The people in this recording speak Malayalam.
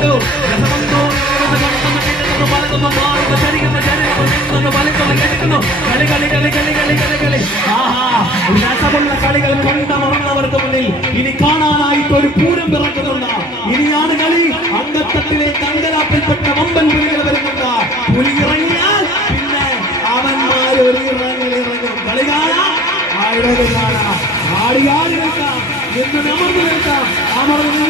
കണ്ടു രസമന്തോ രസമുള്ള കളികൾ കണ്ടമർന്നവർക്ക് മുന്നിൽ ഇനി കാണാനായിട്ട് ഒരു പൂരം പിറക്കുന്നുണ്ട്. ഇനിയാണ് കളി. അങ്കത്തട്ടിലേക്ക് അങ്കലാപ്പിൽപ്പെട്ട വമ്പൻ പുലികൾ വരുന്നുണ്ട്. പുലി ഇറങ്ങിയാൽ പിന്നെ അവന്മാർ ഒരു ഇറങ്ങും. കളി കാണാം, ആടി ആടി നിൽക്കാം, എന്ന് അമർന്നു നിൽക്കാം. അമർന്നു